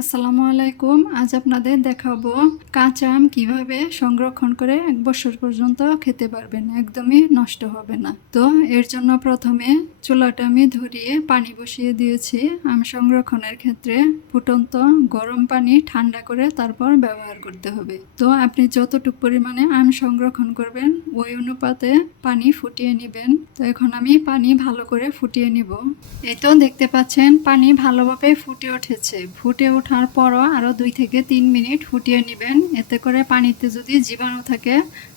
আসসালামু আলাইকুম। আজ আপনাদের দেখাবো কাঁচা আম কীভাবে সংরক্ষণ করে এক বছর পর্যন্ত খেতে পারবেন, একদমই নষ্ট হবে না। তো এর জন্য প্রথমে চুলাটা আমি ধরিয়ে পানি বসিয়ে দিয়েছি। আম সংরক্ষণের ক্ষেত্রে ফুটন্ত গরম পানি ঠান্ডা করে তারপর ব্যবহার করতে হবে। তো আপনি যতটুক পরিমাণে আম সংরক্ষণ করবেন, ওই অনুপাতে পানি ফুটিয়ে নেবেন। তো এখন আমি পানি ভালো করে ফুটিয়ে নিব। এই তো দেখতে পাচ্ছেন, পানি ভালোভাবে ফুটে উঠেছে। ফুটে ওঠার পরও আরও দুই থেকে তিন মিনিট ফুটিয়ে নেবেন। এতে করে পানিতে যদি জীবাণু থাকে,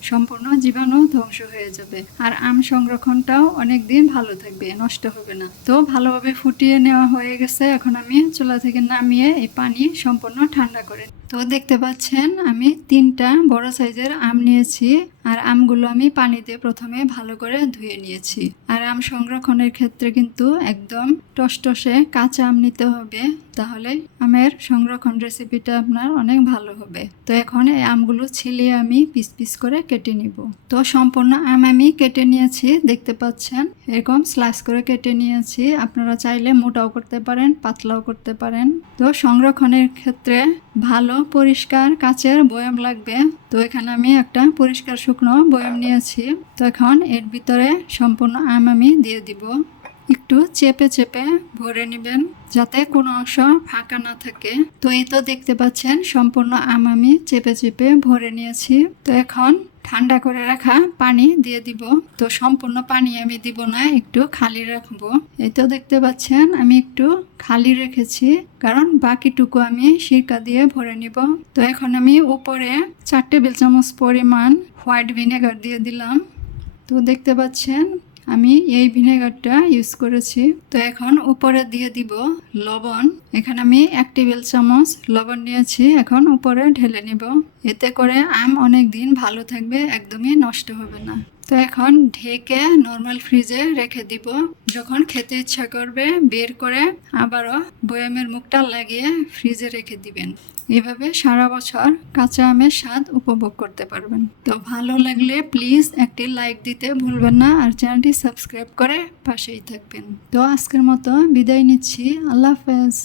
সম্পূর্ণ জীবাণু ধ্বংস হয়ে যাবে। আর আম সংরক্ষণটাও অনেক দিন ভালো থাকবে, নষ্ট হবে না। তো ভালোভাবে ফুটিয়ে নেওয়া হয়ে গেছে। এখন আমি চুলা থেকে নামিয়ে এই পানি সম্পূর্ণ ঠান্ডা করে তো দেখতে পাচ্ছেন, আমি তিনটা বড় সাইজের আম নিয়েছি। আর আমগুলো আমি পানিতে প্রথমে ভালো করে ধুয়ে নিয়েছি। আর আম সংরক্ষণের ক্ষেত্রে কিন্তু একদম টসটসে কাঁচা আম নিতে হবে। তাহলে আমের সংরক্ষণ রেসিপিটা আপনার অনেক ভালো হবে। তো এখন এই আমগুলো ছিলিয়ে আমি পিস পিস করে কেটে নিব। তো সম্পূর্ণ আম আমি কেটে নিয়েছি, দেখতে পাচ্ছেন? এরকম স্লাইস করে কেটে নিয়েছি। আপনারা চাইলে মোটাও করতে পারেন, পাতলাও করতে পারেন। তো সংরক্ষণের ক্ষেত্রে ভালো পরিষ্কার কাচের বয়াম লাগবে। তো এখানে আমি একটা পরিষ্কার শুকনো বয়াম নিয়েছি। তো এখন এর ভিতরে সম্পূর্ণ আম আমি দিয়ে দিব। একটু চেপে চেপে ভরে নেবেন যাতে কোনো অংশ ফাঁকা না থাকে। তো এই তো দেখতে পাচ্ছেন, সম্পূর্ণ আম আমি চেপে চেপে ভরে নিয়েছি। তো এখন ঠান্ডা করে রাখা পানি দিয়ে দিব। তো সম্পূর্ণ পানি আমি দিব না, একটু খালি রাখব। এই তো দেখতে পাচ্ছেন, আমি একটু খালি রেখেছি, কারণ বাকিটুকু আমি সিরকা দিয়ে ভরে নিব। তো এখন আমি উপরে চার টেবিল চামচ পরিমাণ হোয়াইট ভিনেগার দিয়ে দিলাম। তো দেখতে পাচ্ছেন আমি এই ভিনেগারটা ইউজ করেছি। তো এখন উপরে দিয়ে দিব লবণ। এখানে আমি এক টেবিল চামচ লবণ নিয়েছি। এখন উপরে ঢেলে নিব। এতে করে আম অনেক দিন ভালো থাকবে, একদমই নষ্ট হবে না। তো এখন ঢেকে নর্মাল ফ্রিজে রেখে দিব। যখন খেতে ইচ্ছা করবে, বের করে আবারও বয়ামের মুখটা লাগিয়ে ফ্রিজে রেখে দিবেন। এভাবে সারা বছর কাঁচা আমের স্বাদ উপভোগ করতে পারবেন। তো ভালো লাগলে প্লিজ একটি লাইক দিতে ভুলবেন না আর চ্যানেলটি সাবস্ক্রাইব করে পাশেই থাকবেন। তো আজকের মতো বিদায় নিচ্ছি। আল্লাহ হাফেজ।